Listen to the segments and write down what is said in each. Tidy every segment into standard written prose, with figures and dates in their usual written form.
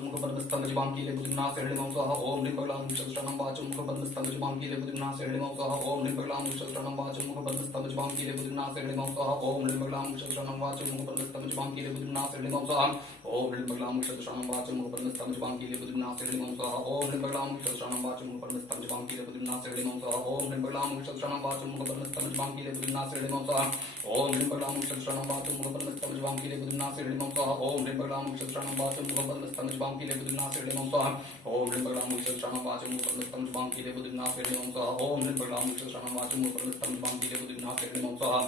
वाचं मुखपद्मस्तंभजिबांकीले बुद्धिनाथ हृदयं स्वाहा ओम ह्रीं बगलां मुखशस्त्रनं वाचं मुखपद्मस्तंभजिबांकीले बुद्धिनाथ हृदयं स्वाहा ओम ह्रीं बगलां मुखशस्त्रनं वाचं मुखपद्मस्तंभजिबांकीले बुद्धिनाथ हृदयं स्वाहा ओम ह्रीं बगलां मुखशस्त्रनं वाचं मुखपद्मस्तंभजिबांकीले बुद्धिनाथ हृदयं स्वाहा ओम ह्रीं बगलां मुखशस्त्रनं वाचं मुखपद्मस्तंभजिबांकीले बुद्धिनाथ हृदयं स्वाहा ओम ह्रीं बगलां मुखशस्त्रनं वाचं मुखपद्मस्तंभजिबांकीले बुद्धिनाथ हृदयं स्वाहा ओम ह्रीं बगलां मुखशस्त्रनं वाचं मुखपद्मस्तंभजिबांकीले बुद्धिनाथ हृदयं स्वाहा ओम ह्रीं बगलां मुखशस्त्रनं वाचं मुखपद्मस्तंभजिबांकीले बुद्धिनाथ हृदयं स्वाहा ओम ह्रीं बगलां मुखशस्त्रनं वाचं मुखपद्मस्तंभजिबांकीले बुद्धिनाथ हृदयं स्वाहा ओम ह्रीं बगलां मुखशस्त्रनं वाचं मुखपद्मस्तंभजिबांकीले बुद्धिनाथ हृदयं स्वाहा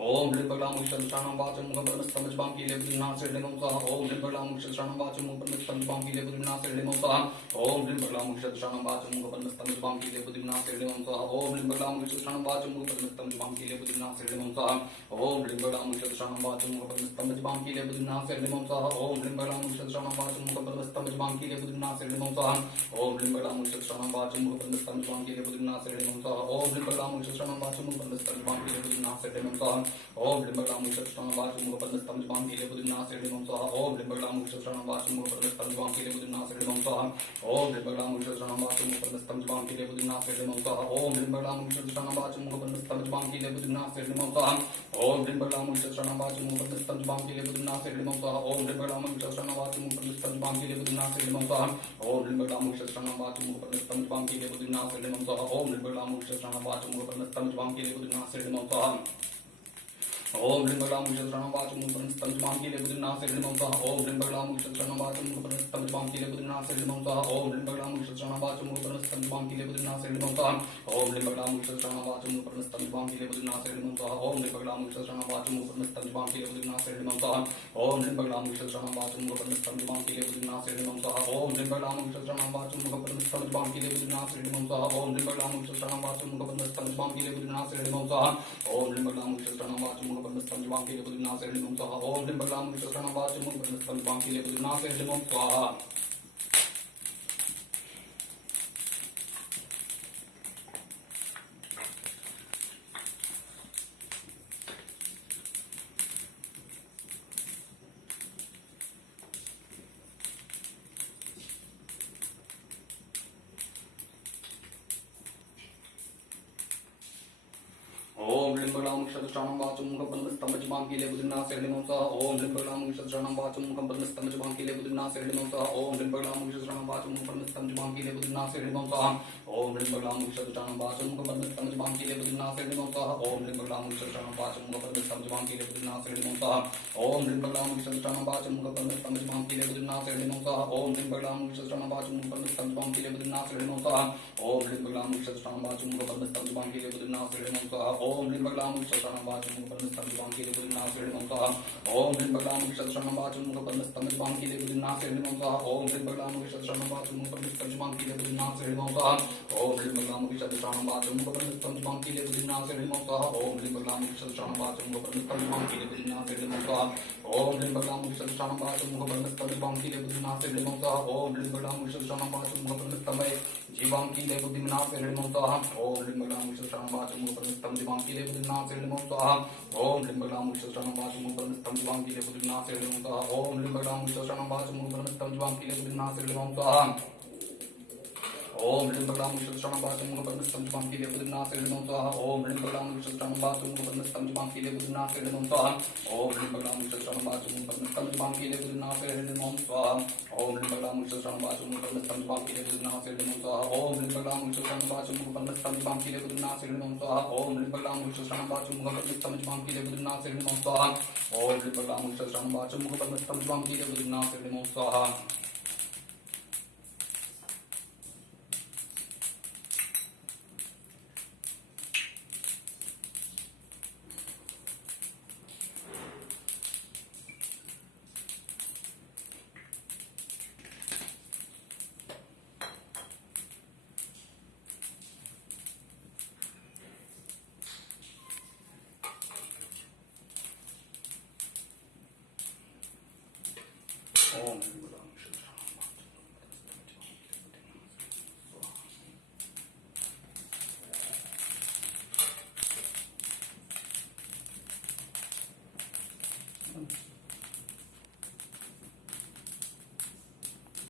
ओम ह्रीं बगलां मुखशस्त्रनं वाचं मुखपद्मस्तंभजिबांकीले बुद्धिनाथ हृदयं स्वाहा ओम ह्रीं बगलां मुखशस्त्रनं वाचं मुखपद्मस्तंभजिबांकीले बुद्धिनाथ हृदयं स्वाहा ओम ह्रीं बगलां मुखशस्त्रनं वाचं मुखपद्मस्तंभजिबांकीले बुद्धिनाथ हृदयं स्वाहा ओम ह्रीं बगलां मुखशस्त्रनं वाचं मुखपद्मस्तंभजिबांकीले बुद्धिनाथ हृदयं स्वाहा ओम ह्रीं बगलां मुखशस्त्रनं वाचं मुखपद्मस्तंभजिबांकीले बुद्धिनाथ हृदयं स्वाहा ओम ह्रीं बगलां मुखशस्त्रनं वाचं मुखपद्मस्तंभजिबांकीले बुद्धिनाथ हृदयं स्वाहा ओम ह्रीं बगलां मुखशस्त्रनं वाचं मुखपद्मस्तंभजिबांकीले बुद्धिनाथ हृदयं स्वाहा ओम ह्रीं बगलां मुखशस्त्रनं वाचं मुखपद्मस्तंभजिबांकीले बुद्धिनाथ हृदयं स्वाहा ओम ह्रीं बगलां मुखशस्त्रनं वाचं मुखपद्मस्तंभजिबांकीले बुद्धिनाथ हृदयं स्वाहा ओम ह्रीं बगलां मुखशस्त्रनं वाचं मुखपद्मस्तंभजिबांकीले बुद्धिनाथ हृदयं स्वाहा ओम ह्रीं बगलां मुखशस्त्रनं वाचं मुखपद्मस्तंभजिबांकीले बुद्धिनाथ हृदयं स्वाहा ओम ह्रीं बगलां मुखशस्त्रनं वाचं मुखपद्मस्तंभजिबांकीले बुद्धिनाथ हृदयं स्वाहा ओम ह्रीं बगलां मुखशस्त्रनं वाचं मुखपद्मस्तंभजिबांकीले बुद्धिनाथ हृदयं स्वाहा ओम ह्रीं बगलां मुखशस्त्रनं वाचं मुखपद्मस्तंभजिबांकीले बुद्धिनाथ हृदयं स्वाहा ओम ह्रीं बगलां मुखशस्त्रनं वाचं मुखपद्मस्तंभजिबांकीले बुद्धिनाथ हृदयं स्वाहा ओम ह्रीं बगलां मुखशस्त्रनं वाचं मुखपद्मस्तंभजिबांकीले बुद्धिनाथ हृदयं स्वाहा ओम ह्रीं बगलां मुखशस्त्रनं वाचं मुखपद्मस्तंभजिबांकीले बुद्धिनाथ हृदयं स्वाहा ओम ह्रीं बगलां मुखशस्त्रनं वाचं मुखपद्मस्तंभजिबांकीले बुद्धिनाथ हृदयं स्वाहा ओम ह्रीं बगलां मुखशस्त्रनं वाचं मुखपद्मस्तंभजिबांकीले बुद्धिनाथ हृदयं स्वाहा ओम ह्रीं बगलां मुखशस्त्रनं वाचं मुखपद्मस्तंभजिबांकीले बुद्धिनाथ हृदयं स्वाहा ओम ह्रीं बगलां मुखशस्त्रनं वाचं मुखपद्मस्तंभजिबांकीले बुद्धिनाथ हृदयं स्वाहा ओम ह्रीं बगलां मुखशस्त्रनं वाचं मुखपद्मस्तंभजिबांकीले बुद्धिनाथ हृदयं स्वाहा ओम ह्रीं बगलां मुखशस्त्रनं वाचं मुखपद्मस्तंभजिबांकीले बुद्धिनाथ हृदयं स्वाहा ओम ह्रीं बगलां मुखशस्त्रनं वाचं मुखपद्मस्तंभजिबांकीले बुद्धिनाथ हृदयं स्वाहा ओम ह्रीं बगलां मुखशस्त्रनं वाचं मुखपद्मस्तंभजिबांकीले बुद्धिनाथ हृदयं स्वाहा ओम ह्रीं बगलां मुखशस्त्रनं वाचं मुखपद्मस्तंभजिबांकीले बुद्धिनाथ हृदयं स्वाहा ओम ह्रीं बगलां मुखशस्त्रनं वाचं मुखपद्मस्तंभजिबांकीले बुद्धिनाथ हृदयं स्वाहा ओम ह्रीं बगलां मुखशस्त्रनं वाचं मुखपद्मस्तंभजिबांकीले बुद्धिनाथ हृदयं स्वाहा ओम ह्रीं बगलां मुखशस्त्रनं वाचं मुखपद्मस्तंभजिबांकीले बुद्धिनाथ हृदयं स्वाहा ओम ह्रीं बगलां मुखशस्त्रनं वाचं मुखपद्मस्तंभजिबांकीले बुद्धिनाथ हृदयं स्वाहा ओम ह्रीं बगलां मुखशस्त्रनं वाचं मुखपद्मस्तंभजिबांकीले बुद्धिनाथ हृदयं स्वाहा ओम ह्रीं बगलां मुखशस्त्रनं वाचं मुखपद्मस्तंभजिबांकीले बुद्धिनाथ हृदयं स्वाहा ओम ह्रीं बगलां मुखशस्त्रनं वाचं मुखपद्मस्तंभजिबांकीले बुद्धिनाथ हृदयं स्वाहा ओम ह्रीं बगलां मुखशस्त्रनं वाचं मुखपद्मस्तंभजिबांकीले बुद्धिनाथ हृदयं स्वाहा ओम ह्रीं बगलां मुखशस्त्रनं वाचं मुखपद्मस्तंभजिबांकीले बुद्धिनाथ हृदयं स्वाहा ओम ह्रीं बगलां मुखशस्त्रनं वाचं मुखपद्मस्तंभजिबांकीले बुद्धिनाथ हृदयं स्वाहा ओम ह्रीं बगलां मुखशस्त्रनं वाचं मुखपद्मस्तंभजिबांकीले बुद्धिनाथ हृदयं स्वाहा ओम ह्रीं बगलां मुखशस्त्रनं वाचं मुखपद्मस्तंभजिबांकीले बुद्धिनाथ हृदयं स्वाहा ओम ह्रीं बगलां मुखशस्त्रनं वाचं मुखपद्मस्तंभजिबांकीले बुद्धिनाथ हृदयं स्वाहा ओम ह्रीं बगलां मुखशस्त्रनं वाचं मुखपद्मस्तंभजिबांकीले बुद्धिनाथ हृदयं स्वाहा ओम ह्रीं बगलां मुखशस्त्रनं वाचं मुखपद्मस्तंभजिबांकीले बुद्धिनाथ हृदयं स्वाहा ओम ह्रीं बगलां मुखशस्त्रनं वाचं मुखपद्मस्तंभजिबांकीले बुद्धिनाथ हृदयं स्वाहा ओम ह्रीं बगलां मुखशस्त्रनं वाचं मुखपद्मस्तंभजिबांकीले बुद्धिनाथ हृदयं स्वाहा ओम ह्रीं बगलां मुखशस्त्रनं वाचं मुखपद्मस्तंभजिबांकीले बुद्धिनाथ हृदयं स्वाहा ओम ह्रीं बगलां मुखशस्त्रनं वाचं मुखपद्मस्तंभजिबांकीले बुद्धिनाथ हृदयं स्वाहा ओम ह्रीं बगलां मुखशस्त्रनं वाचं मुखपद्मस्तंभजिबांकीले बुद्धिनाथ हृदयं स्वाहा ओम ह्रीं बगलां मुखशस्त्रनं वाचं मुखपद्मस्तंभजिबांकीले बुद्धिनाथ हृदयं स्वाहा ओम ह्रीं बगलां मुखशस्त्रनं वाचं मुखपद्मस्तंभजिबांकीले बुद्धिनाथ हृदयं स्वाहा ओम ह्रीं बगलां मुखशस्त्रनं वाचं मुखपद्मस्तंभजिबांकीले बुद्धिनाथ हृदयं स्वाहा ओम ह्रीं बगलां मुखशस्त्रनं वाचं मुखपद्मस्तंभजिबांकीले बुद्धिनाथ हृदयं स्वाहा ओम ह्रीं बगलां मुखशस्त्रनं वाचं मुखपद्मस्तंभजिबांकीले बुद्धिनाथ हृदयं स्वाहा ओम ह्रीं बगलां मुखशस्त्रनं वाचं मुखपद्मस्तंभजिबांकीले बुद्धिनाथ हृदयं स्वाहा ओम